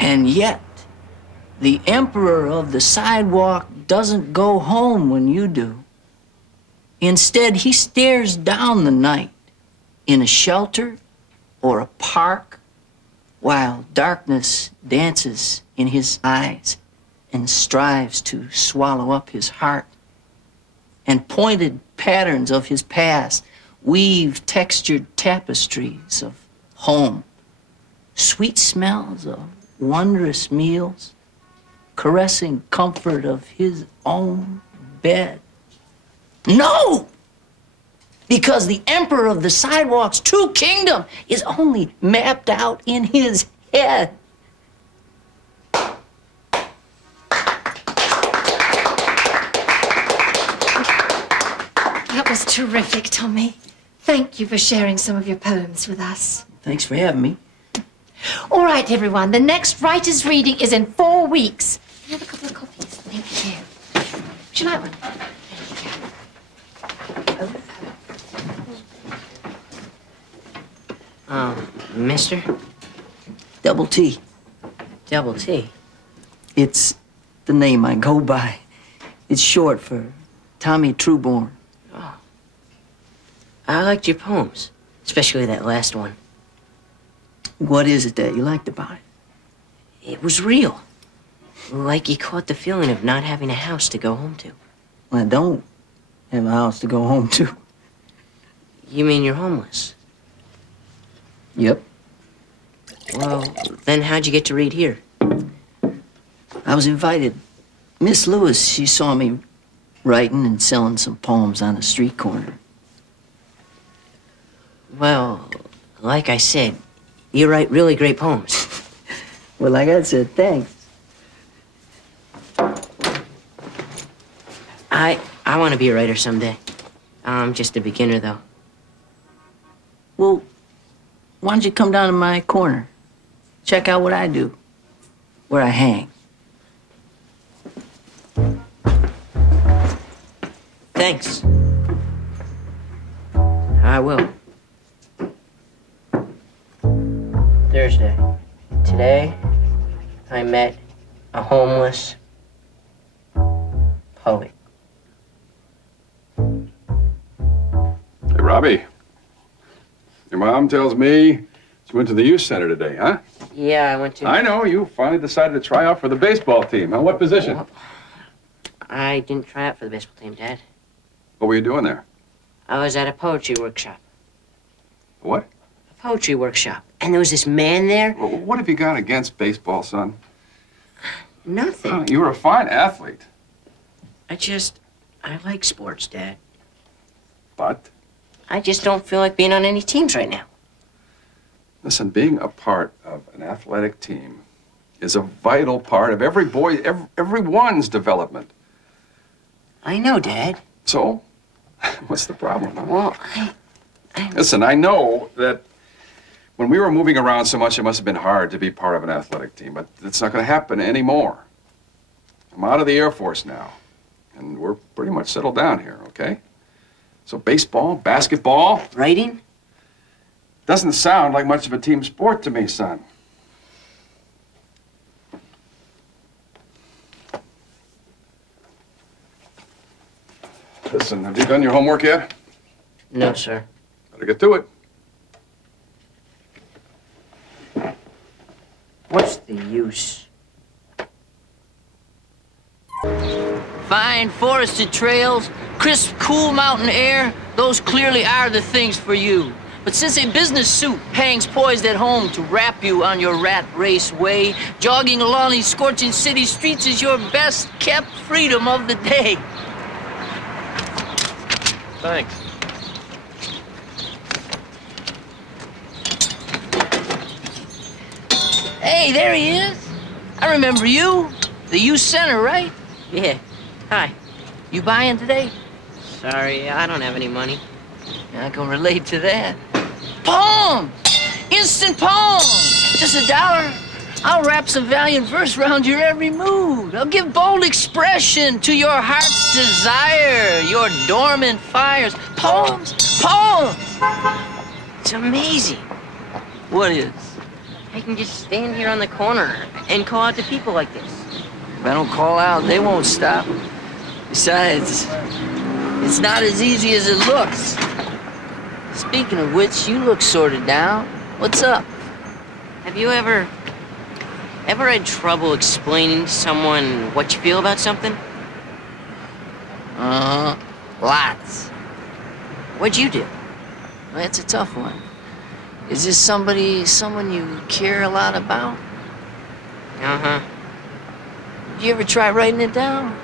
And yet, the emperor of the sidewalk doesn't go home when you do. Instead, he stares down the night in a shelter or a park while darkness dances in his eyes and strives to swallow up his heart. And pointed patterns of his past weave textured tapestries of home, sweet smells of wondrous meals, caressing comfort of his own bed. No! Because the emperor of the sidewalk's true kingdom is only mapped out in his head. That was terrific, Tommy. Thank you for sharing some of your poems with us. Thanks for having me. All right, everyone. The next writer's reading is in 4 weeks. I have a couple of copies. Thank you. Would you like one? Mister? Double T. Double T? It's the name I go by. It's short for Tommy Trueborn. Oh. I liked your poems, especially that last one. What is it that you liked about it? It was real. Like you caught the feeling of not having a house to go home to. I don't have a house to go home to. You mean you're homeless? Yep. Well, then how'd you get to read here? I was invited. Miss Lewis, she saw me writing and selling some poems on a street corner. Well, like I said, you write really great poems. Well, like I said, thanks. I want to be a writer someday. I'm just a beginner, though. Well, why don't you come down to my corner? Check out what I do, where I hang. Thanks. I will. Thursday. Today, I met a homeless poet. Hey, Robbie. Your mom tells me you went to the youth center today, huh? Yeah, I went to... I know. You finally decided to try out for the baseball team. Huh? What position? Well, I didn't try out for the baseball team, Dad. What were you doing there? I was at a poetry workshop. What? A poetry workshop. And there was this man there. Well, what have you got against baseball, son? Nothing. Oh, you were a fine athlete. I like sports, Dad. But? I just don't feel like being on any teams right now. Listen, being a part of an athletic team is a vital part of every boy, everyone's development. I know, Dad. So? What's the problem? Huh? Well, Listen, I know that when we were moving around so much, it must have been hard to be part of an athletic team, but it's not going to happen anymore. I'm out of the Air Force now, and we're pretty much settled down here, okay? So baseball, basketball... Writing? Doesn't sound like much of a team sport to me, son. Listen, have you done your homework yet? No, sir. Better get to it. What's the use? Fine forested trails, crisp, cool mountain air, those clearly are the things for you. But since a business suit hangs poised at home to wrap you on your rat race way, jogging along these scorching city streets is your best kept freedom of the day. Thanks. Hey, there he is. I remember you. The youth center, right? Yeah. Hi. You buying today? Sorry, I don't have any money. I can relate to that. Poem! Instant poem! Just $1. I'll wrap some valiant verse around your every mood. I'll give bold expression to your heart's desire, your dormant fires. Poems! Poems! It's amazing. What is? I can just stand here on the corner and call out to people like this. If I don't call out, they won't stop. Besides, it's not as easy as it looks. Speaking of which, you look sorta down. What's up? Have you ever had trouble explaining to someone what you feel about something? Lots. What'd you do? Well, that's a tough one. Is this someone you care a lot about? Uh-huh. Did you ever try writing it down?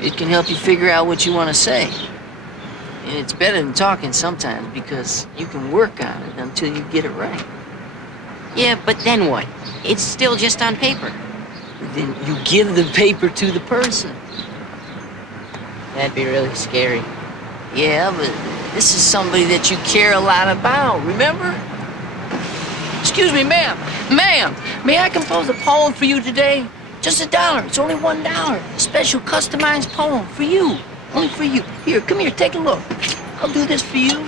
It can help you figure out what you want to say. And it's better than talking sometimes because you can work on it until you get it right. Yeah, but then what? It's still just on paper. Then you give the paper to the person. That'd be really scary. Yeah, but this is somebody that you care a lot about, remember? Excuse me, ma'am. Ma'am, may I compose a poem for you today? Just $1. It's only $1. A special customized poem for you. Only for you. Here, come here, take a look. I'll do this for you.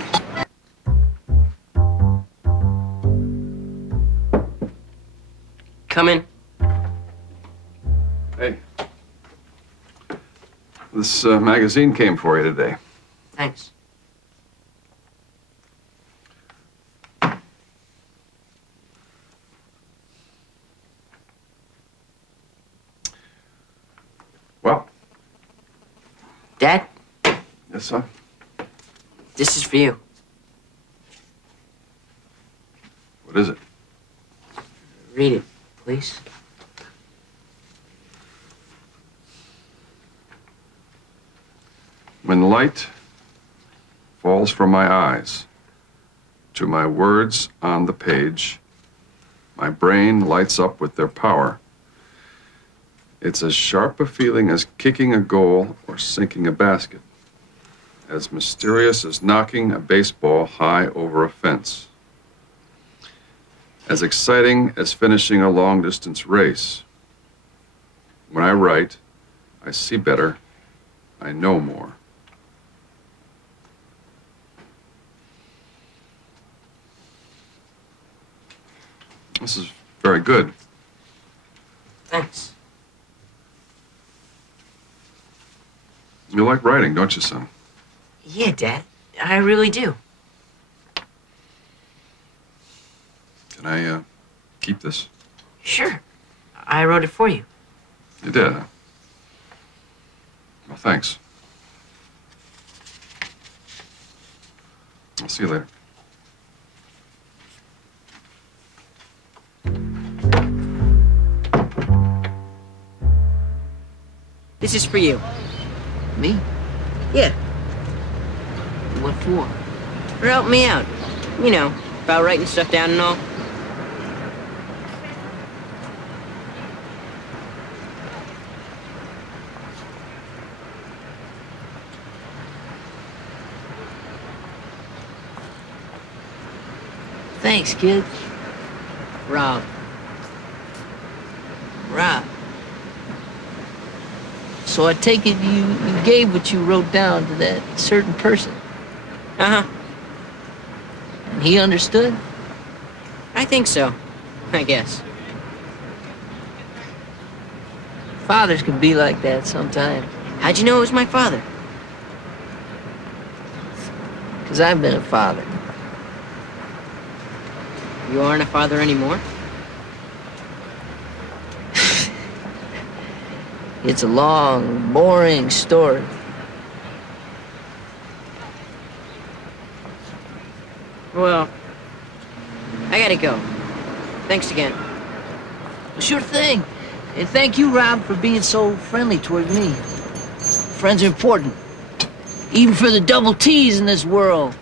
Come in. Hey. This magazine came for you today. Thanks. Well. Dad, Yes, son? this is for you. What is it? Read it, please. When light falls from my eyes to my words on the page, my brain lights up with their power. It's as sharp a feeling as kicking a goal or sinking a basket, as mysterious as knocking a baseball high over a fence, as exciting as finishing a long-distance race. When I write, I see better, I know more. This is very good. Thanks. You like writing, don't you, son? Yeah, Dad, I really do. Can I keep this? Sure. I wrote it for you. You did, huh? Well, thanks. I'll see you later. This is for you. Me? Yeah, What for? for helping me out. You know, about writing stuff down and all. Thanks, kid. Rob. Rob. So I take it you gave what you wrote down to that certain person. Uh-huh. And he understood? I think so. I guess. Fathers can be like that sometimes. How'd you know it was my father? 'Cause I've been a father. You aren't a father anymore? It's a long, boring story. Well, I gotta go. Thanks again. Sure thing. And thank you, Rob, for being so friendly toward me. Friends are important. Even for the double T's in this world.